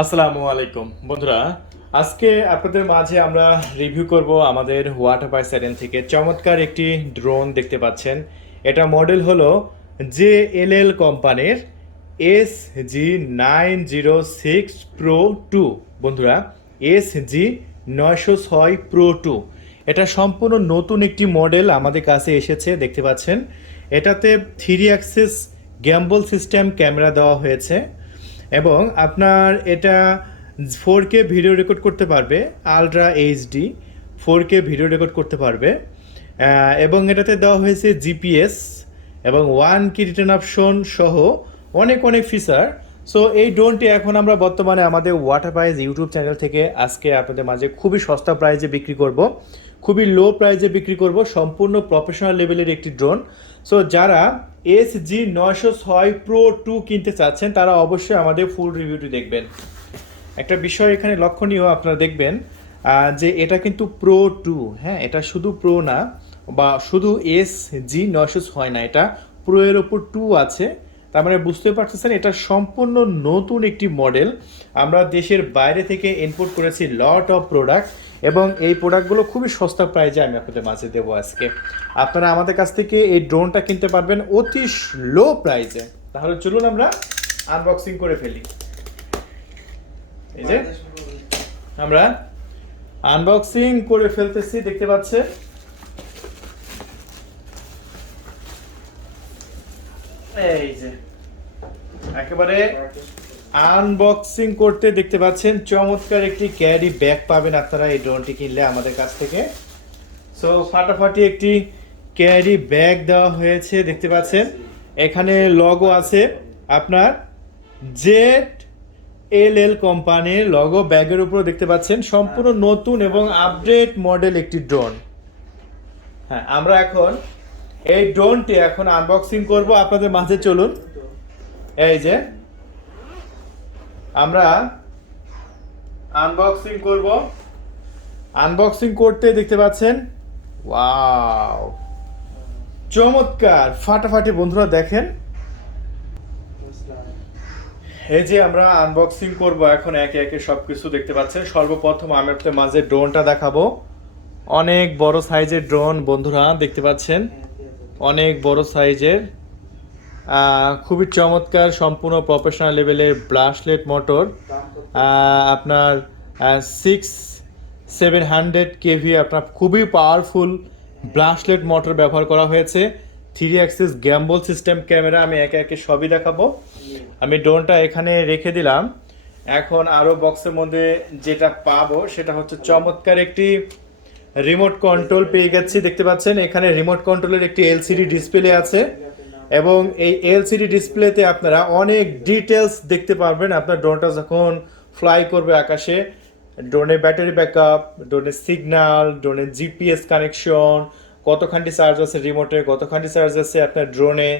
আসসালামু আলাইকুম বন্ধুরা, আজকে আপনাদের মাঝে আমরা রিভিউ করব আমাদের ওয়াটারপাই সেরেন থেকে চমৎকার একটি ড্রোন দেখতে পাচ্ছেন। এটা মডেল হলো JLL কোম্পানির SG906 Pro 2। বন্ধুরা, SG906 Pro 2 এটা সম্পূর্ণ নতুন একটি মডেল আমাদের কাছে এসেছে, দেখতে পাচ্ছেন। এটাতে 3 অ্যাক্সিস গ্যাম্বল সিস্টেম ক্যামেরা দেওয়া হয়েছে এবং আপনার এটা 4K ভিডিও রেকর্ড করতে পারবে, ultra HD 4K video record করতে পারবে। এবং এটাতে দেওয়া হয়েছে জিপিএস এবং 1 কি রিটার্ন অপশন সহ অনেক অনেক ফিচার। সো এই ড্রোনটি এখন আমরা বর্তমানে আমাদের ওয়াটারপাইজ ইউটিউব চ্যানেল থেকে আজকে আপনাদের মাঝে খুবই সস্তা প্রাইজে বিক্রি করব, খুবই লো প্রাইজে বিক্রি করব, সম্পূর্ণ প্রফেশনাল লেভেলের একটি ড্রোন। সো যারা SG906 Pro 2 কিনতে চাচ্ছেন তারা অবশ্যই আমাদের ফুল রিভিউটি দেখবেন। একটা বিষয় এখানে লক্ষণীয়, আপনারা দেখবেন যে এটা কিন্তু Pro 2, হ্যাঁ, এটা শুধু প্রো না বা শুধু SG906 না, এটা প্রো এর ওপর 2 আছে। তার মানে বুঝতে পারতেছেন এটা সম্পূর্ণ নতুন একটি মডেল। আমরা দেশের বাইরে থেকে ইম্পোর্ট করেছি লট অফ প্রোডাক্ট এবং এই প্রোডাক্টগুলো খুবই সস্তা প্রাইজে আমি আপনাদের মাঝে দেবো আজকে। আপনারা আমাদের কাছ থেকে এই ড্রোনটা কিনতে পারবেন অতি লো প্রাইজে। তাহলে চলুন আমরা আনবক্সিং করে ফেলি। এই যে আমরা আনবক্সিং করে ফেলতেছি, দেখতে পাচ্ছেন। এই যে একেবারে আনবক্সিং করতে দেখতে পাচ্ছেন চমৎকার একটি ক্যারি ব্যাগ পাবেন আপনারা এই ড্রোনটি কিনলে আমাদের কাছ থেকে। সো ফাটাফাটি একটি ক্যারি ব্যাগ দেওয়া হয়েছে, দেখতে পাচ্ছেন। এখানে লগো আছে আপনার JLL কোম্পানির লগো ব্যাগের উপর, দেখতে পাচ্ছেন। সম্পূর্ণ নতুন এবং আপডেট মডেল একটি ড্রোন। হ্যাঁ, আমরা এখন এই ড্রোনটি এখন আনবক্সিং করব আপনাদের মাঝে। চলুন, এই যে আমরা আনবক্সিং করব। আনবক্সিং করতে দেখতে পাচ্ছেন, ওয়াও, চমৎকার ফাটাফাটি। বন্ধুরা দেখেন, এই যে আমরা আনবক্সিং করব এখন একে একে সবকিছু, দেখতে পাচ্ছেন। সর্বপ্রথম আমি আপনাদের মাঝে ড্রোনটা দেখাবো। অনেক বড় সাইজের ড্রোন বন্ধুরা, দেখতে পাচ্ছেন, অনেক বড় সাইজের, খুবই চমৎকার, সম্পূর্ণ প্রফেশনাল লেভেলের ব্রাশলেট মোটর। আপনার 6700 কেভি, আপনার খুবই পাওয়ারফুল ব্রাশলেট মোটর ব্যবহার করা হয়েছে। 3 অ্যাক্সিস গ্যাম্বল সিস্টেম ক্যামেরা, আমি একে একে সবই দেখাবো। আমি ড্রোনটা এখানে রেখে দিলাম। এখন আরও বক্সের মধ্যে যেটা পাবো সেটা হচ্ছে চমৎকার একটি রিমোট কন্ট্রোল পেয়ে গেছি, দেখতে পাচ্ছেন। এখানে রিমোট কন্ট্রোলের একটি এলসিডি ডিসপ্লে আছে এবং এই এলসিডি ডিসপ্লেতে আপনারা অনেক ডিটেলস দেখতে পারবেন। আপনার ড্রোনটা যখন ফ্লাই করবে আকাশে, ড্রোনের ব্যাটারি ব্যাকআপ, ড্রোনের সিগন্যাল, ড্রোনের জিপিএস কানেকশন, কতখানি চার্জ আছে রিমোটে, কতখানি চার্জ আছে আপনার ড্রোনে,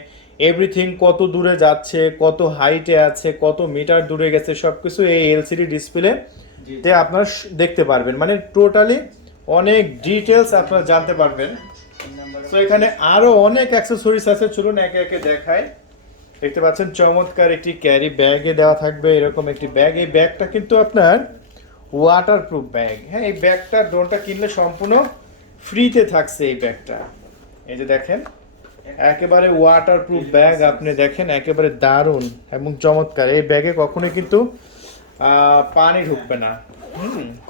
এভরিথিং, কত দূরে যাচ্ছে, কত হাইটে আছে, কত মিটার দূরে গেছে, সব কিছু এই এলসিডি ডিসপ্লেতে আপনারা দেখতে পারবেন। মানে টোটালি অনেক ডিটেলস আপনারা জানতে পারবেন। তো এখানে আরো অনেক অ্যাক্সেসরিজ আছে, চলুন একে একে দেখাই। দেখতে পাচ্ছেন চমৎকার একটি ক্যারি ব্যাগে দেওয়া থাকবে এরকম একটি ব্যাগ। এই ব্যাগটা কিন্তু আপনার ওয়াটারপ্রুফ ব্যাগ। হ্যাঁ, এই ব্যাগটা ড্রোনটা কিনলে সম্পূর্ণ ফ্রিতে থাকছে এই ব্যাগটা। এই যে দেখেন, একেবারে ওয়াটারপ্রুফ ব্যাগ, আপনি দেখেন, একেবারে দারুণ এবং চমৎকার। এই ব্যাগে কখনোই কিন্তু পানি ঢুকবে না।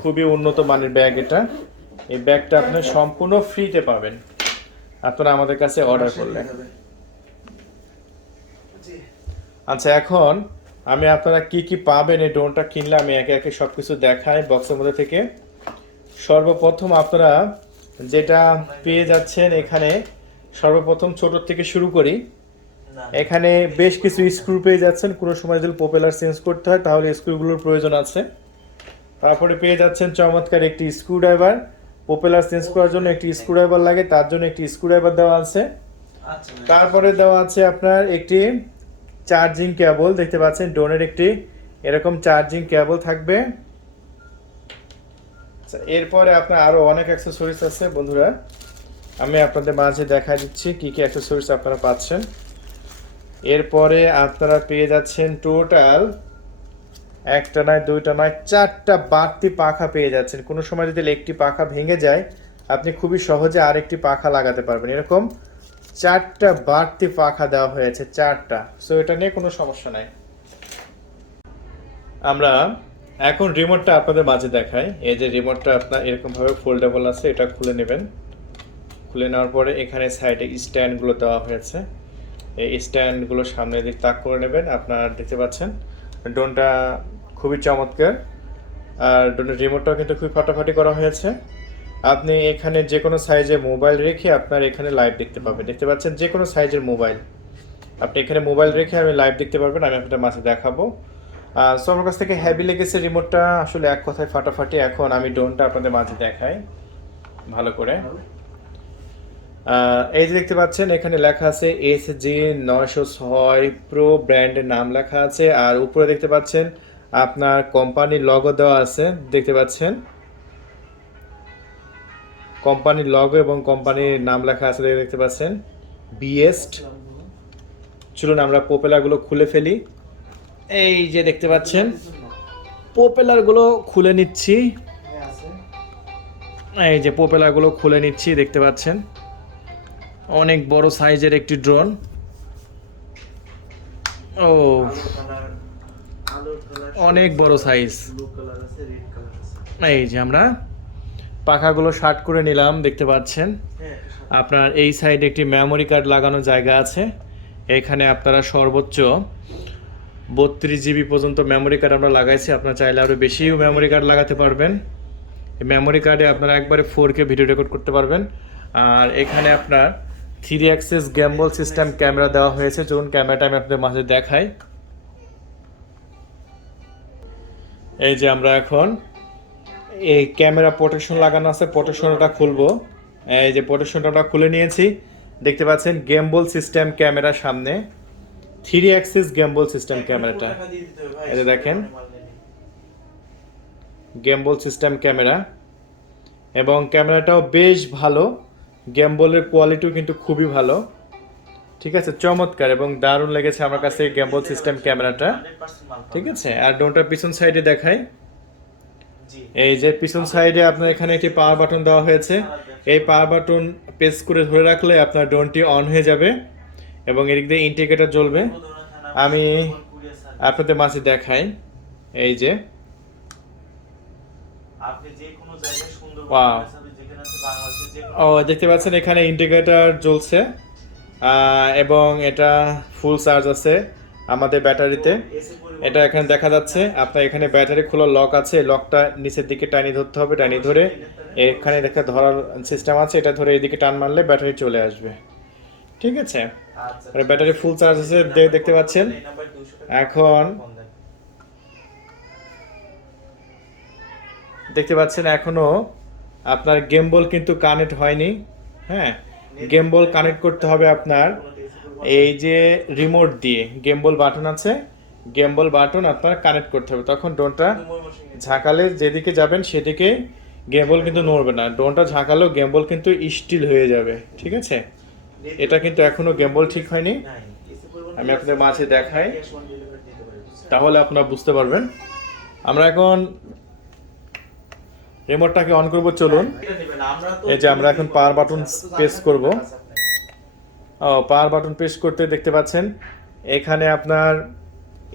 খুবই উন্নত মানের ব্যাগ এটা। এই ব্যাগটা আপনি সম্পূর্ণ ফ্রিতে পাবেন আপনারা আমাদের কাছে অর্ডার করলে। আচ্ছা, এখন আমি আপনারা কি কি পাবেন এই ড্রোনটা কিনলে আমি একে একে সবকিছু দেখাই বক্সের মধ্যে থেকে। সর্বপ্রথম আপনারা যেটা পেয়ে যাচ্ছেন, এখানে সর্বপ্রথম ছোট থেকে শুরু করি। এখানে বেশ কিছু স্ক্রু পেয়ে যাচ্ছেন, কোনো সময় যদি প্রপেলার চেঞ্জ করতে হয় তাহলে স্ক্রুগুলোর প্রয়োজন আছে। তারপরে পেয়ে যাচ্ছেন চমৎকার একটি স্ক্রুড্রাইভার, প্রপেলার চেঞ্জ করার জন্য একটি স্ক্রুড্রাইভার লাগে, তার জন্য একটি স্ক্রুড্রাইভার দেওয়া আছে। তারপরে দেওয়া আছে আপনার একটি চার্জিং কেবল, দেখতে পাচ্ছেন ড্রোনের একটি এরকম চার্জিং কেবল থাকবে। এরপরে আপনার আরো অনেক অ্যাক্সেসরিজ আছে বন্ধুরা, আমি আপনাদের মাঝে দেখা দিচ্ছি কি কি অ্যাক্সেসরিজ আপনারা পাচ্ছেন। এরপরে আপনারা পেয়ে যাচ্ছেন টোটাল একটা নয়, দুইটা নয়, 4টা বাড়তি পাখা পেয়ে যাচ্ছেন। কোনো সময় যদি একটি পাখা ভেঙে যায়, আপনি খুবই সহজে আরেকটি পাখা লাগাতে পারবেন। এরকম 4টা বাড়তি পাখা দেওয়া হয়েছে, 4টা। সো এটা নিয়ে কোনো সমস্যা নাই। আমরা এখন রিমোটটা আপনাদের মাঝে দেখাই। এই যে রিমোটটা আপনার এরকমভাবে ফোল্ডেবল আছে, এটা খুলে নেবেন। খুলে নেওয়ার পরে এখানে সাইডে স্ট্যান্ডগুলো দেওয়া হয়েছে। এই স্ট্যান্ডগুলো সামনে দিক তাক করে নেবেন। আপনার দেখতে পাচ্ছেন ড্রোনটা খুবই চমৎকার, আর ড্রোনের রিমোটটাও কিন্তু খুবই ফাটাফাটি করা হয়েছে। আপনি এখানে যে কোনো সাইজের মোবাইল রেখে আপনার এখানে লাইভ দেখতে পাবেন। দেখতে পাচ্ছেন যে কোনো সাইজের মোবাইল আপনি এখানে মোবাইল রেখে আমি লাইভ দেখতে পারবেন। আমি আপনাদের মাঝে দেখাবো। সো আমার কাছ থেকে হেভি লেগেছে রিমোটটা, আসলে এক কথায় ফাটাফাটি। এখন আমি ড্রোনটা আপনাদের মাঝে দেখাই ভালো করে। এই যে দেখতে পাচ্ছেন এখানে লেখা আছে SG906 প্রো ব্র্যান্ডের নাম লেখা আছে, আর উপরে দেখতে পাচ্ছেন আপনার কোম্পানির লগো দেওয়া আছে। দেখতে পাচ্ছেন কোম্পানির লগো এবং কোম্পানির নাম লেখা আছে, দেখতে পাচ্ছেন বিএস্ট। চলুন আমরা প্রোপেলারগুলো খুলে ফেলি। এই যে দেখতে পাচ্ছেন প্রোপেলারগুলো খুলে নিচ্ছি। এই যে প্রোপেলারগুলো খুলে নিচ্ছি, দেখতে পাচ্ছেন অনেক বড় সাইজের একটি ড্রোন। ও অনেক বড় সাইজ। এই যে আমরা পাখাগুলো শার্ট করে নিলাম, দেখতে পাচ্ছেন। আপনার এই সাইডে একটি মেমোরি কার্ড লাগানো জায়গা আছে। এখানে আপনারা সর্বোচ্চ 32 GB পর্যন্ত মেমোরি কার্ড আমরা লাগাইছি। আপনারা চাইলে আরও বেশিও মেমোরি কার্ড লাগাতে পারবেন। এই মেমোরি কার্ডে আপনারা একবারে 4K ভিডিও রেকর্ড করতে পারবেন। আর এখানে আপনার 3 অ্যাক্সেস গ্যাম্বল সিস্টেম ক্যামেরা দেওয়া হয়েছে। চলুন ক্যামেরাটা আমি আপনাদের মাঝে দেখাই। এই যে আমরা এখন এই ক্যামেরা প্রোটেকশন লাগানো আছে, প্রোটেকশনটা খুলবো। এই যে প্রোটেকশনটা আমরা খুলে নিয়েছি। দেখতে পাচ্ছেন গ্যাম্বল সিস্টেম ক্যামেরা সামনে, 3 অ্যাক্সিস গ্যাম্বল সিস্টেম ক্যামেরাটা। এই যে দেখেন গ্যাম্বল সিস্টেম ক্যামেরা, এবং ক্যামেরাটাও বেশ ভালো। গ্যাম্বলের কোয়ালিটিও কিন্তু খুবই ভালো, ঠিক আছে, চমৎকার এবং দারুণ লেগেছে আমার কাছে গ্যাম্বল সিস্টেম ক্যামেরাটা, ঠিক আছে। আর ড্রোনটার পিছন সাইডে দেখাই। এই যে পিছন সাইডে আপনার এখানে একটি পাওয়ার বাটন দেওয়া হয়েছে। এই পাওয়ার বাটন প্রেস করে ধরে রাখলে আপনার ড্রোনটি অন হয়ে যাবে এবং এদিক দিয়ে ইন্ডিকেটর জ্বলবে। আমি আপনাদের মাঝে দেখাই। এই যে ও দেখতে পাচ্ছেন এখানে ইন্ডিকেটর জ্বলছে, এবং এটা ফুল চার্জ আছে আমাদের ব্যাটারিতে। এটা এখানে দেখা যাচ্ছে। আপনার এখানে ব্যাটারি খোলার লক আছে, লকটা নিচের দিকে টানিয়ে ধরতে হবে। টানিয়ে ধরে এখানে একটা ধরার সিস্টেম আছে, এটা ধরে এদিকে টান মারলে ব্যাটারি চলে আসবে, ঠিক আছে। ব্যাটারি ফুল চার্জ আছে দেখতে পাচ্ছেন। এখন দেখতে পাচ্ছেন এখনো আপনার গেমবল কিন্তু কানেক্ট হয়নি। হ্যাঁ, গেমবল কানেক্ট করতে হবে আপনার এই যে রিমোট দিয়ে। গেমবল বাটন আছে, গেমবল বাটন আপনার কানেক্ট করতে হবে। তখন ড্রোনটা ঝাঁকালে যেদিকে যাবেন সেদিকে গেমবল কিন্তু নড়বে না। ড্রোনটা ঝাঁকালেও গেমবল কিন্তু স্টিল হয়ে যাবে, ঠিক আছে। এটা কিন্তু এখনো গেমবল ঠিক হয়নি। আমি আপনাদের মাঝে দেখাই, তাহলে আপনারা বুঝতে পারবেন। আমরা এখন রিমোটটাকে অন করব। চলুন, এই যে আমরা এখন পাওয়ার বাটন প্রেস করব। পাওয়ার বাটন প্রেস করতে দেখতে পাচ্ছেন এখানে আপনার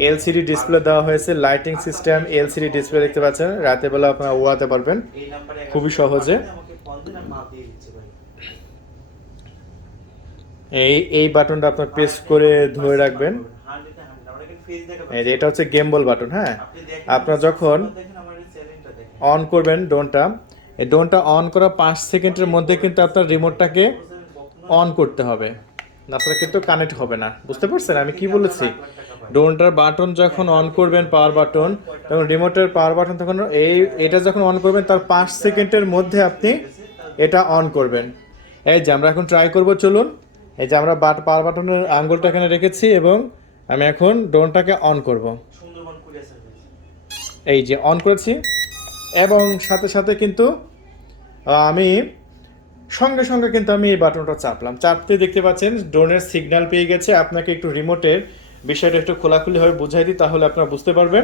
এলসিডি ডিসপ্লে দেওয়া হয়েছে। লাইটিং সিস্টেম এলসিডি ডিসপ্লে দেখতে পাচ্ছেন। রাতের বেলা আপনারা ওড়াতে পারবেন খুবই সহজে। এই বাটনটা আপনার প্রেস করে ধরে রাখবেন। এটা হচ্ছে গেমবল বাটন। হ্যাঁ, আপনারা যখন অন করবেন ড্রোনটা, এই ড্রোনটা অন করা 5 সেকেন্ডের মধ্যে কিন্তু আপনার রিমোটটাকে অন করতে হবে, তাছাড়া কিন্তু কানেক্ট হবে না। বুঝতে পারছেন আমি কি বলেছি? ড্রোনটার বাটন যখন অন করবেন, পাওয়ার বাটন, তখন রিমোটের পাওয়ার বাটন তখন এটা যখন অন করবেন তার 5 সেকেন্ডের মধ্যে আপনি এটা অন করবেন। এই যে আমরা এখন ট্রাই করব। চলুন, এই যে আমরা পাওয়ার বাটনের আঙ্গুলটা এখানে রেখেছি এবং আমি এখন ড্রোনটাকে অন করব। এই যে অন করেছি, এবং সাথে সাথে কিন্তু আমি সঙ্গে সঙ্গে কিন্তু আমি এই বাটনটা চাপলাম। চাপতে দেখতে পাচ্ছেন ড্রোনের সিগন্যাল পেয়ে গেছে। আপনাকে একটু রিমোটের বিষয়টা একটু খোলাখুলিভাবে বুঝাই দিই, তাহলে আপনারা বুঝতে পারবেন।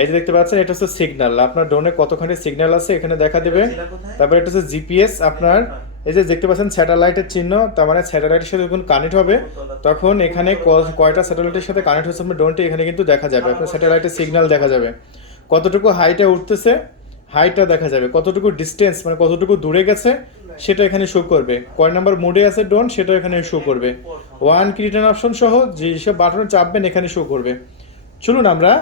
এই যে দেখতে পাচ্ছেন এটা হচ্ছে সিগন্যাল, আপনার ড্রোনে কতখানি সিগন্যাল আছে এখানে দেখা দেবে। তারপর এটা হচ্ছে জিপিএস, আপনার এই যে দেখতে পাচ্ছেন স্যাটেলাইটের চিহ্ন, তার মানে স্যাটেলাইটের সাথে যখন কানেক্ট হবে তখন এখানে কয়টা স্যাটেলাইটের সাথে কানেক্ট হচ্ছে আপনার ড্রোনটি এখানে কিন্তু দেখা যাবে। আপনার স্যাটেলাইটের সিগন্যাল দেখা যাবে, কতটুকু হাইটে উঠতেছে হাইটটা দেখা যাবে, কতটুকু ডিস্টেন্স মানে কতটুকু দূরে গেছে সেটা এখানে শো করবে, কয় নাম্বার মোডে আছে ড্রোন সেটা এখানে শো করবে, ওয়ান কি রিটার্ন অপশন সহ যেসব বাটনে চাপবেন এখানে শো করবে। চলুন আমরা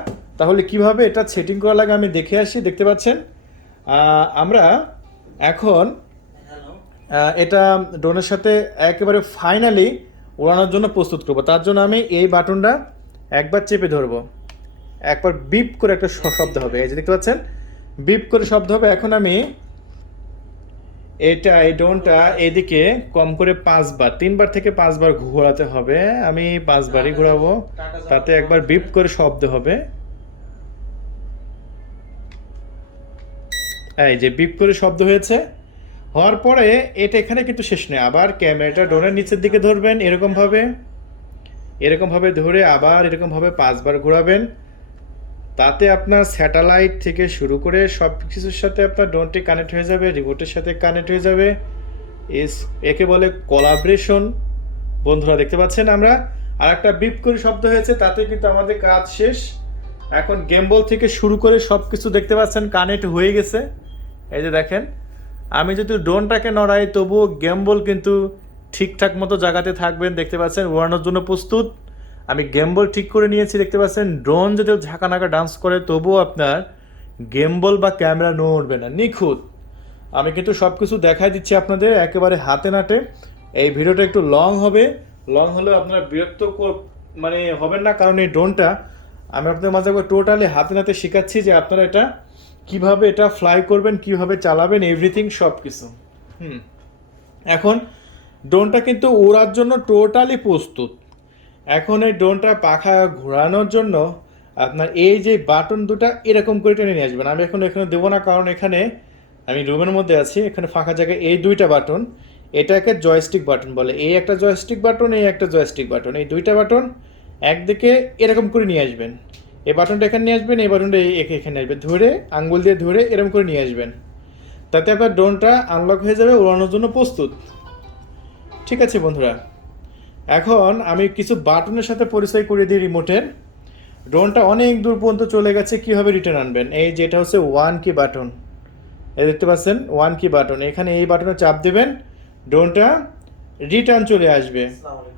তাহলে কিভাবে এটা সেটিং করা লাগে আমি দেখে আসি। দেখতে পাচ্ছেন আমরা এখন এটা ড্রোনের সাথে একেবারে ফাইনালি ওড়ানোর জন্য প্রস্তুত করবো। তার জন্য আমি এই বাটনটা একবার চেপে ধরবো, একবার বিপ করে একটা শব্দ হবে, এই যে দেখতে পাচ্ছেন বিপ করে শব্দ হবে। এখন আমি এই ড্রোনটা এদিকে কম করে 5 বার, 3 বার থেকে 5 বার ঘোরাতে হবে, আমি 5 বারই ঘোরাবো, তাতে একবার বিপ করে শব্দ হবে। এই যে বিপ করে শব্দ হয়েছে, হওয়ার পরে এটা এখানে কিন্তু শেষ নেই, আবার ক্যামেরাটা ড্রোনের নিচের দিকে ধরবেন এরকমভাবে ধরে আবার এরকমভাবে 5 বার ঘোরাবেন, তাতে আপনার স্যাটেলাইট থেকে শুরু করে সব কিছুর সাথে আপনার ড্রোনটি কানেক্ট হয়ে যাবে, রিমোটের সাথে কানেক্ট হয়ে যাবে। একে বলে কোলাবরেশন। বন্ধুরা দেখতে পাচ্ছেন আমরা আর একটা বিপ করে শব্দ হয়েছে, তাতে কিন্তু আমাদের কাজ শেষ। এখন গেমবল থেকে শুরু করে সব কিছু দেখতে পাচ্ছেন কানেক্ট হয়ে গেছে। এই যে দেখেন আমি যদি ড্রোনটাকে নড়াই তবুও গেমবল কিন্তু ঠিকঠাক মতো জায়গাতে থাকবেন, দেখতে পাচ্ছেন উড়ানোর জন্য প্রস্তুত। আমি গেমবল ঠিক করে নিয়েছি, দেখতে পাচ্ছেন ড্রোন যদিও ঝাঁকানাকা ডান্স করে তবুও আপনার গেমবল বা ক্যামেরা নড়বে না, নিখুঁত। আমি কিন্তু সব কিছু দেখাই দিচ্ছি আপনাদের একেবারে হাতে নাতে। এই ভিডিওটা একটু লং হবে, লং হলেও আপনারা বিরক্ত মানে হবেন না, কারণ এই ড্রোনটা আমি আপনাদের মাঝে টোটালি হাতে নাতে শেখাচ্ছি যে আপনারা এটা কিভাবে এটা ফ্লাই করবেন, কিভাবে চালাবেন, এভরিথিং সব কিছু। এখন ড্রোনটা কিন্তু ওড়ার জন্য টোটালি প্রস্তুত। এখন এই ড্রোনটা পাখা ঘোরানোর জন্য আপনার এই যে বাটন দুটা এরকম করে টেনে নিয়ে আসবেন। আমি এখন এখানে দেবো না, কারণ এখানে আমি রুমের মধ্যে আছি, এখানে ফাঁকা জায়গায় এই দুইটা বাটন, এটাকে জয়স্টিক বাটন বলে, এই একটা জয়স্টিক বাটন, এই একটা জয়স্টিক বাটন, এই দুইটা বাটন একদিকে এরকম করে নিয়ে আসবেন। এই বাটনটা এখানে নিয়ে আসবেন, এই বাটনটা এখানে আসবেন, ধরে আঙ্গুল দিয়ে ধরে এরকম করে নিয়ে আসবেন, তাতে আপনার ড্রোনটা আনলক হয়ে যাবে, ওড়ানোর জন্য প্রস্তুত। ঠিক আছে বন্ধুরা, এখন আমি কিছু বাটনের সাথে পরিচয় করে দিই রিমোটের। ড্রোনটা অনেক দূর পর্যন্ত চলে গেছে, কীভাবে রিটার্ন আনবেন, এই যেটা হচ্ছে ওয়ান কি বাটন, এই দেখতে পাচ্ছেন ওয়ান কি বাটন, এখানে এই বাটনে চাপ দেবেন, ড্রোনটা রিটার্ন চলে আসবে।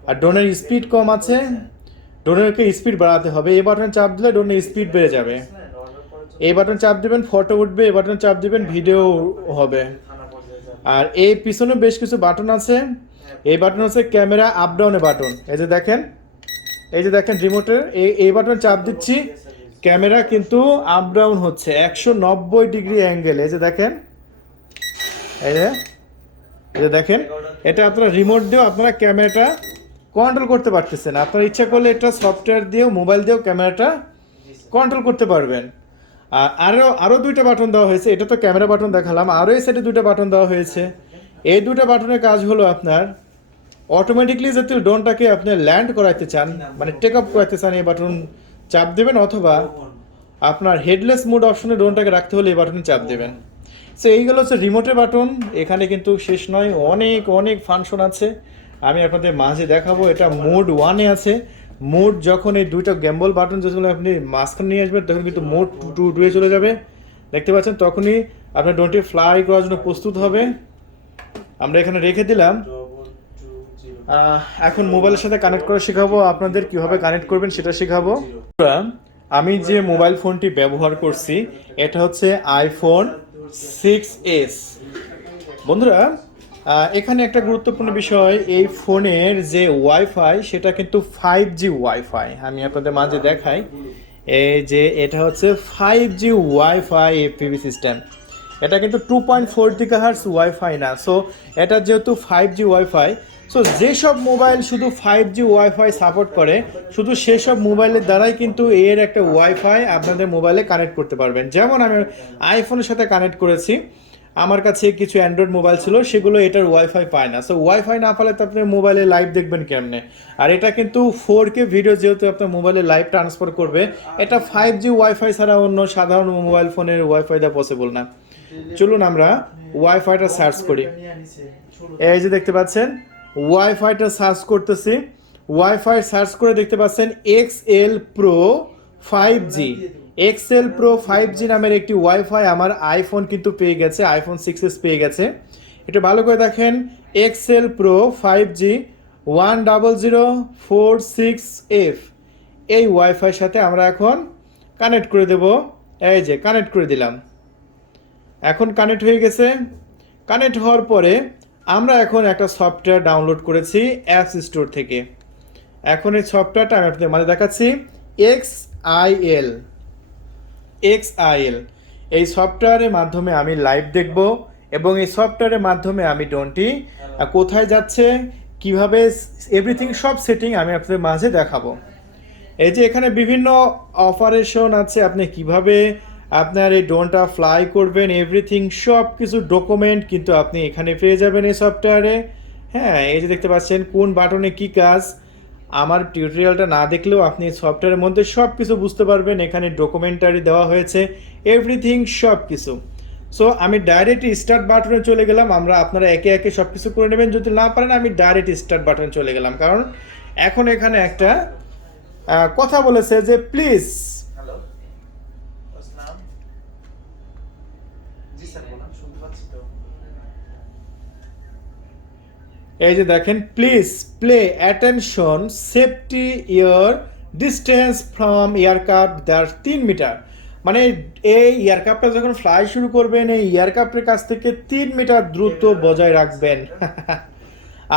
আর ড্রোনের স্পিড কম আছে, ড্রোনেরকে স্পিড বাড়াতে হবে, এই বাটনে চাপ দিলে ড্রোনের স্পিড বেড়ে যাবে। এই বাটন চাপ দিবেন ফটো উঠবে, এই বাটন চাপ দিবেন ভিডিও হবে। আর এই পিছনে বেশ কিছু বাটন আছে, এই বাটন হচ্ছে ক্যামেরা আপ ডাউনের বাটন। এই যে দেখেন রিমোটের এই বাটন চাপ দিচ্ছি, ক্যামেরা কিন্তু আপ ডাউন হচ্ছে 190 ডিগ্রি অ্যাঙ্গেল। এই যে দেখেন এটা আপনারা রিমোট দিয়েও আপনারা ক্যামেরাটা কন্ট্রোল করতে পারতেছেন। আপনার ইচ্ছা করলে এটা সফটওয়্যার দিয়েও মোবাইল দিয়েও ক্যামেরাটা কন্ট্রোল করতে পারবেন। আর আরও দুইটা বাটন দেওয়া হয়েছে, এটা তো ক্যামেরা বাটন দেখালাম, আরও এই সাইডে দুইটা বাটন দেওয়া হয়েছে। এই দুটো বাটনের কাজ হলো আপনার অটোমেটিকলি যদি ড্রোনটাকে আপনি ল্যান্ড করাইতে চান, মানে টেক আপ করাইতে চান, এই বাটন চাপ দেবেন, অথবা আপনার হেডলেস মোড অপশনে ড্রোনটাকে রাখতে হলে এই বাটনে চাপ দেবেন। সো এইগুলো হচ্ছে রিমোটের বাটন। এখানে কিন্তু শেষ নয়, অনেক ফাংশন আছে, আমি আপনাদের মাঝে দেখাবো। এটা মোড 1-এ আছে। মোড যখন এই দুইটা গ্যাম্বল বাটন যখন আপনি মাঝখানে নিয়ে আসবেন তখন কিন্তু মোড 2-এ চলে যাবে, দেখতে পাচ্ছেন, তখনই আপনার ড্রোনটি ফ্লাই করার জন্য প্রস্তুত হবে। আমরা এখানে রেখে দিলাম। এখন মোবাইলের সাথে কানেক্ট করা শেখাবো, আপনাদের কিভাবে কানেক্ট করবেন সেটা শেখাবো। আমি যে মোবাইল ফোনটি ব্যবহার করছি এটা হচ্ছে আইফোন 6s। বন্ধুরা এখানে একটা গুরুত্বপূর্ণ বিষয়, এই ফোনের যে ওয়াইফাই সেটা কিন্তু 5G ওয়াইফাই। আমি আপনাদের মাঝে দেখাই, এই যে এটা হচ্ছে 5G ওয়াইফাই এফপিভি সিস্টেম। এটা কিন্তু 2.4 GHz ওয়াইফাই না। সো এটা যেহেতু 5G ওয়াইফাই, সো যেসব মোবাইল শুধু 5G ওয়াইফাই সাপোর্ট করে শুধু সেসব মোবাইলের দ্বারাই কিন্তু এর একটা ওয়াইফাই আপনাদের মোবাইলে কানেক্ট করতে পারবেন। যেমন আমি আইফোনের সাথে কানেক্ট করেছি, আমার কাছে কিছু অ্যান্ড্রয়েড মোবাইল ছিল, সেগুলো এটার ওয়াইফাই পায় না। সো ওয়াইফাই না পেলে তো আপনি মোবাইলে লাইভ দেখবেন কেমনে? আর এটা কিন্তু 4K ভিডিও যেহেতু আপনার মোবাইলে লাইভ ট্রান্সফার করবে, এটা 5G ওয়াইফাই ছাড়া অন্য সাধারণ মোবাইল ফোনের ওয়াইফাই দেওয়া পসিবল না। চলুন আমরা ওয়াইফাইটা সার্চ করি। এই যে দেখতে পাচ্ছেন ওয়াইফাইটা সার্চ করতেছি। ওয়াইফাই সার্চ করে দেখতে পাচ্ছেন XL Pro 5G। XL Pro 5G নামের একটি ওয়াইফাই আমার আইফোন কিন্তু পেয়ে গেছে, আইফোন 6s পেয়ে গেছে। এটা ভালো করে দেখেন, XL Pro 5G 10046F এই ওয়াইফাইয়ের সাথে আমরা এখন কানেক্ট করে দেব। এই যে কানেক্ট করে দিলাম, এখন কানেক্ট হয়ে গেছে। কানেক্ট হওয়ার পরে আমরা এখন একটা সফটওয়্যার ডাউনলোড করেছি অ্যাপস স্টোর থেকে। এখন এই সফটওয়্যারটা আমি আপনাদের মাঝে দেখাচ্ছি, XIL। এই সফটওয়্যারের মাধ্যমে আমি লাইভ দেখব এবং এই সফটওয়্যারের মাধ্যমে আমি ড্রোনটি কোথায় যাচ্ছে, কিভাবে, এভরিথিং সব সেটিং আমি আপনাদের মাঝে দেখাবো। এই যে এখানে বিভিন্ন অপারেশন আছে, আপনি কিভাবে আপনার এই ড্রোনটা ফ্লাই করবেন, এভরিথিং সব কিছু ডকুমেন্ট কিন্তু আপনি এখানে পেয়ে যাবেন এই সফটওয়্যারে। হ্যাঁ, এই যে দেখতে পাচ্ছেন কোন বাটনে কি কাজ। আমার টিউটোরিয়ালটা না দেখলেও আপনি সফটওয়্যারের মধ্যে সব কিছু বুঝতে পারবেন। এখানে ডকুমেন্টারি দেওয়া হয়েছে, এভরিথিং সব কিছু। সো আমি ডাইরেক্ট স্টার্ট বাটনে চলে গেলাম। আপনারা একে একে সব কিছু করে নেবেন, যদি না পারেন আমি ডাইরেক্ট স্টার্ট বাটনে চলে গেলাম, কারণ এখন এখানে একটা কথা বলেছে যে প্লিজ, হ্যালো আসসালাম, জি স্যার বলুন, শুনতে পাচ্ছি তো। এই যে দেখেন, please pay attention, safety ear distance from aircraft there 3 metre. মানে এই এয়ারক্রাফটটা যখন ফ্লাই শুরু করবেন, এই এয়ারক্রাফটের কাছ থেকে 3 মিটার দূরত্ব বজায় রাখবেন।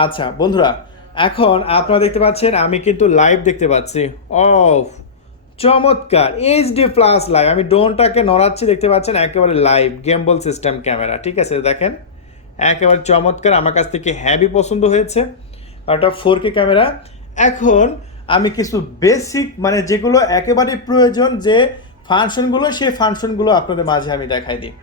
আচ্ছা বন্ধুরা, এখন আপনারা দেখতে পাচ্ছেন আমি কিন্তু লাইভ দেখতে পাচ্ছি। অফ, চমৎকার, HD+ লাইভ। আমি ড্রোনটাকে নড়াচ্ছি, দেখতে পাচ্ছেন একেবারে লাইভ গেমবল সিস্টেম ক্যামেরা। ঠিক আছে, দেখেন একেবারে চমৎকার, আমার কাছ থেকে হ্যাভি পছন্দ হয়েছে। আর এটা 4K ক্যামেরা। এখন আমি কিছু বেসিক, মানে যেগুলো একেবারেই প্রয়োজন যে ফাংশনগুলো, সেই ফাংশনগুলো আপনাদের মাঝে আমি দেখাই দিই।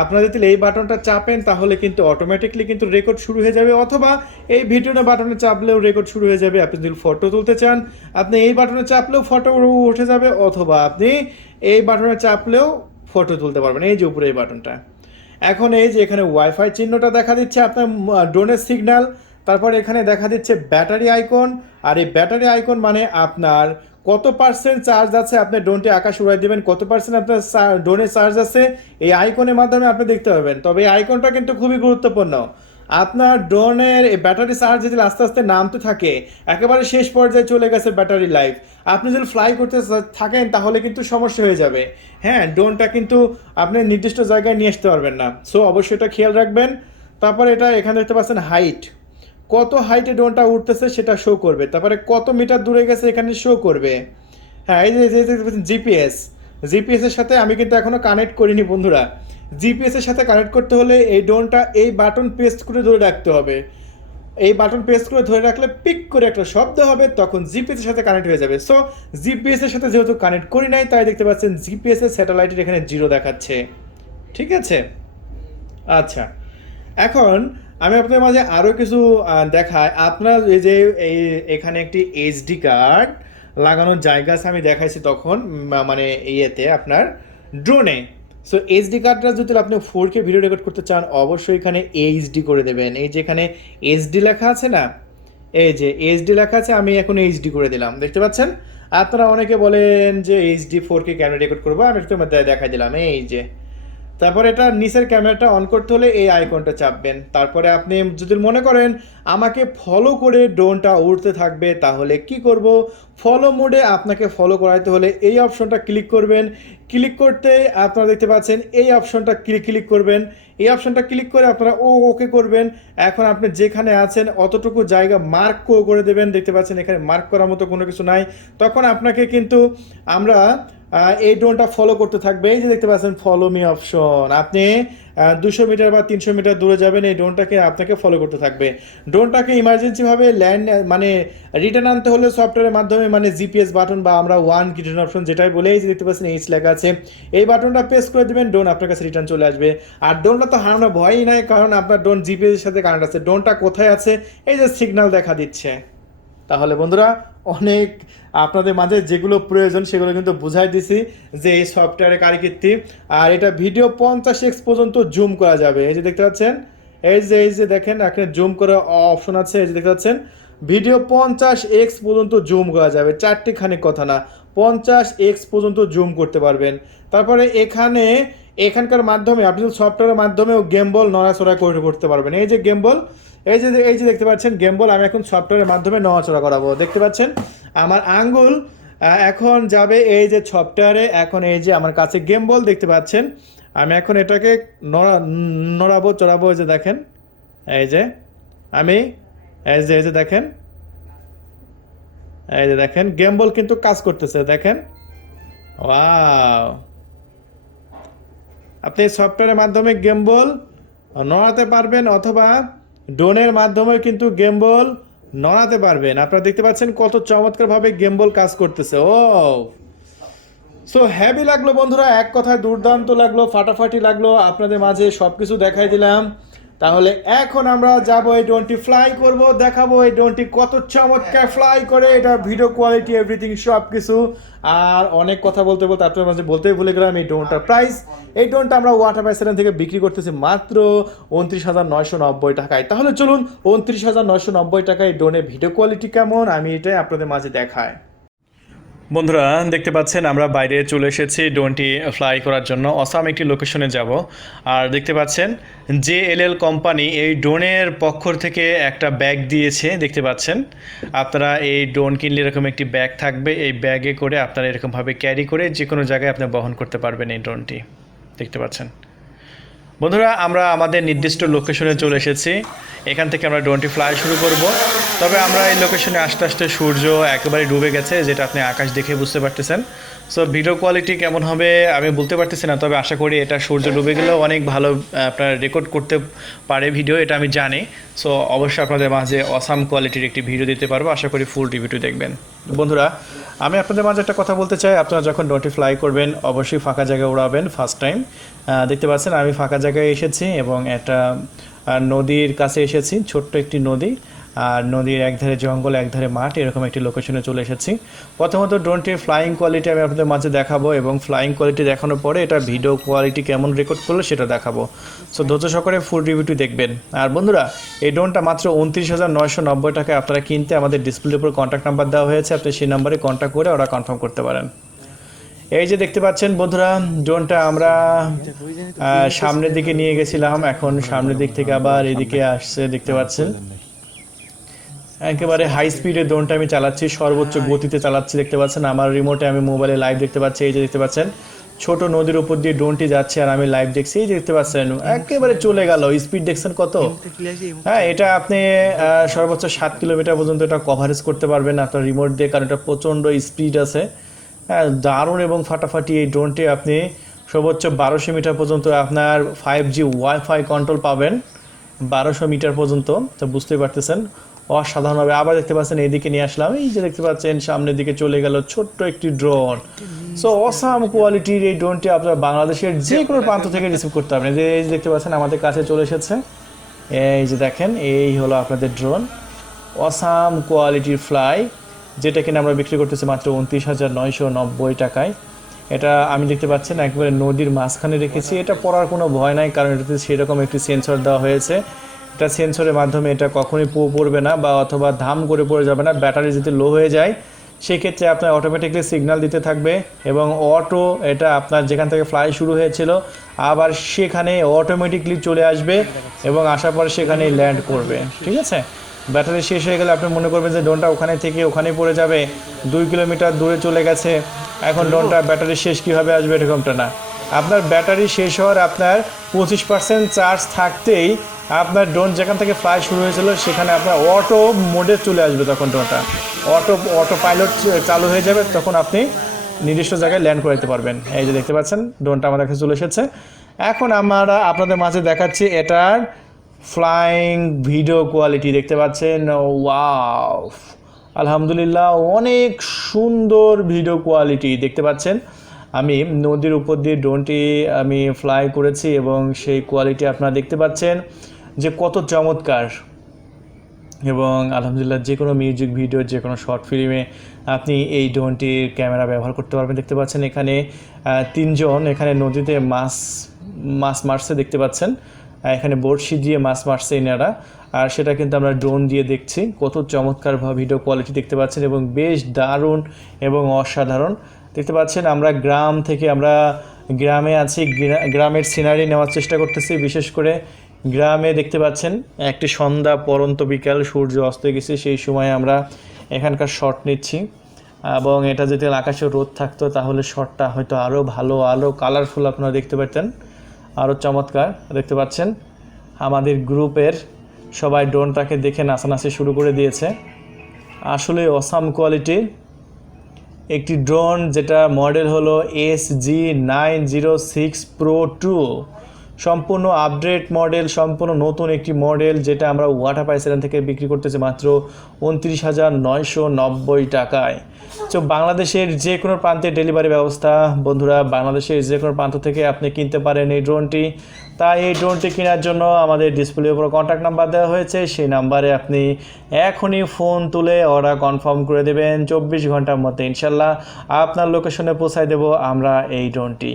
আপনারা যদি এই বাটনটা চাপেন তাহলে কিন্তু অটোমেটিকলি কিন্তু রেকর্ড শুরু হয়ে যাবে, অথবা এই ভিডিওটা বাটনে চাপলেও রেকর্ড শুরু হয়ে যাবে। আপনি যদি ফটো তুলতে চান, আপনি এই বাটনে চাপলেও ফটো উঠে যাবে, অথবা আপনি এই বাটনে চাপলেও ফটো তুলতে পারবেন। এই যে উপরে এই বাটনটা। এখন এই যে এখানে ওয়াইফাই চিহ্নটা দেখা দিচ্ছে আপনার ড্রোনের সিগন্যাল, তারপর এখানে দেখা দিচ্ছে ব্যাটারি আইকন। আর এই ব্যাটারি আইকন মানে আপনার কত পার্সেন্ট চার্জ আছে, আপনি ড্রোনটি আকাশ উড়াই দেবেন, কত পার্সেন্ট আপনার ড্রোনের চার্জ আছে, এই আইকনের মাধ্যমে আপনি দেখতে পাবেন। তবে এই আইকনটা কিন্তু খুবই গুরুত্বপূর্ণ। আপনার ড্রোনের ব্যাটারি চার্জ যদি আস্তে আস্তে নামতে থাকে, একেবারে শেষ পর্যায়ে চলে গেছে ব্যাটারি লাইফ, আপনি যদি ফ্লাই করতে থাকেন তাহলে কিন্তু সমস্যা হয়ে যাবে। হ্যাঁ, ড্রোনটা কিন্তু আপনি নির্দিষ্ট জায়গায় নিয়ে আসতে পারবেন না। সো অবশ্যই এটা খেয়াল রাখবেন। তারপরে এটা এখানে দেখতে পাচ্ছেন হাইট, কত হাইটে ড্রোনটা উঠতেছে সেটা শো করবে। তারপরে কত মিটার দূরে গেছে এখানে শো করবে। হ্যাঁ, এই যে জিপিএস এর সাথে আমি কিন্তু এখনো কানেক্ট করিনি বন্ধুরা। জিপিএস এর সাথে কানেক্ট করতে হলে এই ড্রোনটা এই বাটন প্রেস করে ধরে রাখতে হবে। এই বাটন প্রেস করে ধরে রাখলে পিক করে একটা শব্দ হবে, তখন জিপিএস এর সাথে কানেক্ট হয়ে যাবে। সো জিপিএস এর সাথে যেহেতু কানেক্ট করি নাই, তাই দেখতে পাচ্ছেন জিপিএস এর স্যাটেলাইটের এখানে 0 দেখাচ্ছে। ঠিক আছে, আচ্ছা এখন আমি আপনাদের মাঝে আরও কিছু দেখাই। আপনার এই যে এখানে একটি এইচডি কার্ড লাগানোর জায়গা আছে, আমি দেখাইছি তখন মানে ইয়েতে আপনার ড্রোনে। সো এইচডি কার্ডটা যদি আপনি 4K ভিডিও রেকর্ড করতে চান, অবশ্যই এখানে এইচডি করে দেবেন। এই যে এখানে এইচডি লেখা আছে না, এই যে এইচডি লেখা আছে, আমি এখন এইচডি করে দিলাম, দেখতে পাচ্ছেন। আপনারা অনেকে বলেন যে এইচডি 4K কেন রেকর্ড করবো, আমি একটু দেখাই দিলাম। এই যে তারপরে এটা নিচের ক্যামেরাটা অন করতে হলে এই আইকনটা চাপবেন। তারপরে আপনি যদি মনে করেন আমাকে ফলো করে ড্রোনটা উড়তে থাকবে, তাহলে কি করব, ফলো মোডে আপনাকে ফলো করাইতে হলে এই অপশনটা ক্লিক করবেন। ক্লিক করতে আপনারা দেখতে পাচ্ছেন এই অপশনটা ক্লিক করবেন। এই অপশনটা ক্লিক করে আপনারা ওকে করবেন। এখন আপনি যেখানে আছেন অতটুকু জায়গা মার্ক করে দেবেন। দেখতে পাচ্ছেন এখানে মার্ক করার মতো কোনো কিছু নাই। তখন আপনাকে কিন্তু আমরা এই ড্রোনটা ফলো করতে থাকবে। এই যে দেখতে পাচ্ছেন ফলো মি অপশন, আপনি 200 মিটার বা 300 মিটার দূরে যাবেন, এই ড্রোনটাকে আপনাকে ফলো করতে থাকবে। ড্রোনটাকে ইমার্জেন্সিভাবে ল্যান্ড মানে রিটার্ন আনতে হলে সফটওয়্যারের মাধ্যমে মানে জিপিএস বাটন বা আমরা ওয়ান রিটার্ন অপশন যেটাই বলে, এই যে দেখতে পাচ্ছেন এইচ লেখা আছে, এই বাটনটা প্রেস করে দেবেন, ড্রোন আপনার কাছে রিটার্ন চলে আসবে। আর ড্রোনটা তো হারানোর ভয়ই নাই, কারণ আপনার ড্রোন জিপিএস এর সাথে কানেক্ট আছে। ড্রোনটা কোথায় আছে, এই যে সিগন্যাল দেখা দিচ্ছে। তাহলে বন্ধুরা অনেক আপনাদের মাঝে যেগুলো প্রয়োজন সেগুলো কিন্তু বুঝাই দিছি যে এই সফটওয়্যারের কারিকীর্তি। আর এটা ভিডিও 50x পর্যন্ত জুম করা যাবে। এই যে দেখতে পাচ্ছেন, এই যে দেখেন এখানে জুম করার অপশন আছে, এই যে দেখতে পাচ্ছেন ভিডিও 50x পর্যন্ত জুম করা যাবে। চারটি খানিক কথা না, 50x পর্যন্ত জুম করতে পারবেন। তারপরে এখানকার মাধ্যমে আপনি সফটওয়্যারের মাধ্যমেও গেম বল নড়াচড়া করতে পারবেন। এই যে গেম বল, এই যে দেখতে পাচ্ছেন গেম বল আমি এখন সফটওয়্যারের মাধ্যমে নড়াচড়া করাবো। দেখতে পাচ্ছেন আমার আঙ্গুল এখন যাবে এই যে সফটওয়্যারে। এখন এই যে আমার কাছে গেম বল দেখতে পাচ্ছেন, আমি এখন এটাকে নড়াবো চড়াবো। এই যে দেখেন, এই যে আমি এই যে দেখেন, এই যে দেখেন গেম বল কিন্তু কাজ করতেছে, দেখেন। ওয়াও, আপনি সফটওয়্যারের মাধ্যমে গেম বল নড়াতে পারবেন, অথবা ড্রোনের মাধ্যমে কিন্তু গেম বল নড়াতে পারবেন। আপনারা দেখতে পাচ্ছেন কত চমৎকারভাবে গেম বল কাজ করতেছে। ও সো হ্যাভি লাগলো বন্ধুরা, এক কথায় দুর্দান্ত লাগলো, ফাটাফাটি লাগলো, আপনাদের মাঝে সব কিছু দেখাই দিলাম। তাহলে এখন আমরা যাব এই ড্রোনটি ফ্লাই করব, দেখাবো এই ড্রোনটি কত চমৎকার ফ্লাই করে, এটা ভিডিও কোয়ালিটি এভরিথিং সব কিছু। আর অনেক কথা বলতে বলতে আপনাদের মাঝে বলতেই ভুলে গেলাম এই ড্রোনটার প্রাইস। এই ড্রোনটা আমরা ওয়াটার বাই সেভেন থেকে বিক্রি করতেছি মাত্র 29,990 টাকায়। তাহলে চলুন 29,990 টাকায় এই ড্রোনের ভিডিও কোয়ালিটি কেমন আমি এটাই আপনাদের মাঝে দেখাই। বন্ধুরা দেখতে পাচ্ছেন আমরা বাইরে চলে এসেছি ড্রোনটি ফ্লাই করার জন্য। অসাম একটি লোকেশনে যাব। আর দেখতে পাচ্ছেন JLL কোম্পানি এই ড্রোনের পক্ষ থেকে একটা ব্যাগ দিয়েছে, দেখতে পাচ্ছেন। আপনারা এই ড্রোন কিনলে এরকম একটি ব্যাগ থাকবে, এই ব্যাগে করে আপনারা এরকমভাবে ক্যারি করে যে কোনো জায়গায় আপনি বহন করতে পারবেন এই ড্রোনটি, দেখতে পাচ্ছেন। বন্ধুরা আমরা আমাদের নির্দিষ্ট লোকেশনে চলে এসেছি, এখান থেকে আমরা ড্রোনটি ফ্লাই শুরু করব। তবে আমরা এই লোকেশনে আস্তে আস্তে সূর্য একেবারে ডুবে গেছে, যেটা আপনি আকাশ দেখে বুঝতে পারতেছেন। সো ভিডিও কোয়ালিটি কেমন হবে আমি বলতে পারতেছি না, তবে আশা করি এটা সূর্য ডুবে গেলেও অনেক ভালো আপনার রেকর্ড করতে পারে ভিডিও, এটা আমি জানি। সো অবশ্যই আপনাদের মাঝে অসাম কোয়ালিটির একটি ভিডিও দিতে পারবো, আশা করি ফুল রিভিউটি দেখবেন। বন্ধুরা আমি আপনাদের মাঝে একটা কথা বলতে চাই, আপনারা যখন ড্রোনটি ফ্লাই করবেন অবশ্যই ফাঁকা জায়গায় উড়াবেন ফার্স্ট টাইম। দেখতে পাচ্ছেন আমি ফাঁকা জায়গায় এসেছি এবং একটা নদীর কাছে এসেছি, ছোট্ট একটি নদী, আর নদীর একধারে জঙ্গল একধারে মাঠ, এরকম একটি লোকেশনে চলে এসেছি। প্রথমত ড্রোনটির ফ্লাইং কোয়ালিটি আমি আপনাদের মাঝে দেখাবো এবং ফ্লাইং কোয়ালিটি দেখানোর পরে এটা ভিডিও কোয়ালিটি কেমন রেকর্ড করলো সেটা দেখাবো। সো ধৈর্য সহকারে ফুল রিভিউটি দেখবেন। আর বন্ধুরা এই ড্রোনটা মাত্র 29,990 টাকায় আপনারা কিনতে আমাদের ডিসপ্লের উপর কন্ট্যাক্ট নাম্বার দেওয়া হয়েছে, আপনি সেই নাম্বারে কন্ট্যাক্ট করে ওরা কনফার্ম করতে পারেন। এই যে দেখতে পাচ্ছেন বন্ধুরা ড্রোনটা আমরা সামনের দিকে নিয়ে গেছিলাম, এখন সামনের দিক থেকে আবার এদিকে আসছে, দেখতে পাচ্ছেন। একেবারে হাই স্পিডে ড্রোনটা আমি চালাচ্ছি, সর্বোচ্চ গতিতে চালাচ্ছি, দেখতে পাচ্ছেন। আমার রিমোটে আমি মোবাইলে লাইভ দেখতে পাচ্ছি। এই যে দেখতে পাচ্ছেন ছোট নদীর উপর দিয়ে ড্রোনটি যাচ্ছে আর আমি লাইভ দেখছি। এই যে দেখতে পাচ্ছেন একেবারে চলে গেল, স্পিড দেখছেন কত। হ্যাঁ, এটা আপনি সর্বোচ্চ 7 কিলোমিটার পর্যন্ত এটা কভারেজ করতে পারবেন আপনার রিমোট দিয়ে, কারণ এটা প্রচণ্ড স্পিড আছে। হ্যাঁ, দারুণ এবং ফাটাফাটি এই ড্রোনটি আপনি সর্বোচ্চ 1200 মিটার পর্যন্ত আপনার 5G ওয়াইফাই কন্ট্রোল পাবেন, 1200 মিটার পর্যন্ত। তো বুঝতেই পারতেছেন অসাধারণভাবে। আবার দেখতে পাচ্ছেন এইদিকে নিয়ে আসলাম, এই যে দেখতে পাচ্ছেন সামনের দিকে চলে গেল ছোট্ট একটি ড্রোন। সো অসাম কোয়ালিটির এই ড্রোনটি আপনার বাংলাদেশের যে কোনো প্রান্ত থেকে রিসিভ করতে পারবেন। এই যে দেখতে পাচ্ছেন আমাদের কাছে চলে এসেছে, এই যে দেখেন এই হলো আপনাদের ড্রোন অসাম কোয়ালিটির ফ্লাই, যেটা কিনা আমরা বিক্রি করতেছি মাত্র 29,990 টাকায়। এটা আমি দেখতে পাচ্ছেন একবারে নদীর মাঝখানে রেখেছি, এটা পড়ার কোনো ভয় নাই, কারণ এটাতে সেরকম একটি সেন্সর দেওয়া হয়েছে। এটা সেন্সরের মাধ্যমে এটা কখনোই পড়বে না বা অথবা ধাম করে পড়ে যাবে না। ব্যাটারি যদি লো হয়ে যায় সেক্ষেত্রে আপনার অটোমেটিকলি সিগন্যাল দিতে থাকবে এবং অটো এটা আপনার যেখান থেকে ফ্লাই শুরু হয়েছিল আবার সেখানে অটোমেটিকলি চলে আসবে এবং আসার পরে সেখানেই ল্যান্ড করবে, ঠিক আছে। ব্যাটারি শেষ হয়ে গেলে আপনি মনে করবেন যে ড্রোনটা ওখানে থেকে ওখানেই পড়ে যাবে, 2 কিলোমিটার দূরে চলে গেছে, এখন ড্রোনটা ব্যাটারি শেষ কীভাবে আসবে, এরকমটা না। আপনার ব্যাটারি শেষ হওয়ার আপনার 25% চার্জ থাকতেই আপনার ড্রোন যেখান থেকে ফ্লাই শুরু হয়েছিল সেখানে আপনার অটো মোডে চলে আসবে, তখন ড্রোনটা অটো পাইলট চালু হয়ে যাবে, তখন আপনি নির্দিষ্ট জায়গায় ল্যান্ড করে দিতে পারবেন। এই যে দেখতে পাচ্ছেন ড্রোনটা আমাদের কাছে চলে এসেছে। এখন আমরা আপনাদের মাঝে দেখাচ্ছি এটার ফ্লাইং ভিডিও কোয়ালিটি। দেখতে পাচ্ছেন, ওয়াও, আলহামদুলিল্লাহ, অনেক সুন্দর ভিডিও কোয়ালিটি দেখতে পাচ্ছেন। আমি নদীর উপর দিয়ে ড্রোনটি আমি ফ্লাই করেছি এবং সেই কোয়ালিটি আপনারা দেখতে পাচ্ছেন যে কত চমৎকার। এবং আলহামদুলিল্লাহ যে কোনো মিউজিক ভিডিও, যে কোনো শর্ট ফিল্মে আপনি এই ড্রোনটির ক্যামেরা ব্যবহার করতে পারবেন। দেখতে পাচ্ছেন এখানে 3 জন এখানে নদীতে মাছ মারছে দেখতে পাচ্ছেন। এখানে বড়শি দিয়ে মাছ মারছে এনারা, আর সেটা কিন্তু আমরা ড্রোন দিয়ে দেখছি। কত চমৎকার ভিডিও কোয়ালিটি দেখতে পাচ্ছেন এবং বেশ দারুণ এবং অসাধারণ দেখতে পাচ্ছেন। আমরা গ্রামে আছি, গ্রামের সিনারি নেওয়ার চেষ্টা করতেছি। বিশেষ করে গ্রামে দেখতে পাচ্ছেন একটি সন্ধ্যা পরন্ত বিকাল, সূর্য অস্ত গেছে, সেই সময় আমরা এখানকার শট নিচ্ছি। এবং এটা যদি আকাশে রোদ থাকতো তাহলে শটটা হয়তো আরও ভালো, আরও কালারফুল আপনারা দেখতে পেতেন, আরও চমৎকার দেখতে পাচ্ছেন। আমাদের গ্রুপের সবাই ড্রোনটাকে দেখে নাচানাচি শুরু করে দিয়েছে। আসলে অসাম কোয়ালিটির একটি ড্রোন, যেটা মডেল হলো SG906 Pro 2, সম্পূর্ণ আপডেট মডেল, সম্পূর্ণ নতুন একটি মডেল, যেটা আমরা ওয়াটার পাইসেরান থেকে বিক্রি করতেছি মাত্র 29,990 টাকায়। তো বাংলাদেশের যে কোনো প্রান্তে ডেলিভারি ব্যবস্থা, বন্ধুরা, বাংলাদেশের যে কোনো প্রান্ত থেকে আপনি কিনতে পারেন এই ড্রোনটি। তাই এই ড্রোনটি কেনার জন্য আমাদের ডিসপ্লের উপর কন্ট্যাক্ট নাম্বার দেওয়া হয়েছে, সেই নাম্বারে আপনি এখনই ফোন তুলে অর্ডার কনফার্ম করে দেবেন। 24 ঘন্টার মধ্যে ইনশাল্লাহ আপনার লোকেশনে পৌঁছায় দেব আমরা এই ড্রোনটি।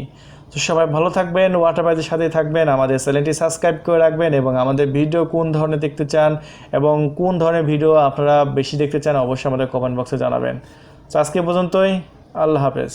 তো সবাই ভালো থাকবেন, ওয়াটার বাইজের সাথে থাকবেন, আমাদের চ্যানেলটি সাবস্ক্রাইব করে রাখবেন এবং আমাদের ভিডিও কোন ধরনের দেখতে চান এবং কোন ধরনের ভিডিও আপনারা বেশি দেখতে চান অবশ্যই আমাদের কমেন্ট বক্সে জানাবেন। তো আজকে পর্যন্তই, আল্লাহ হাফেজ।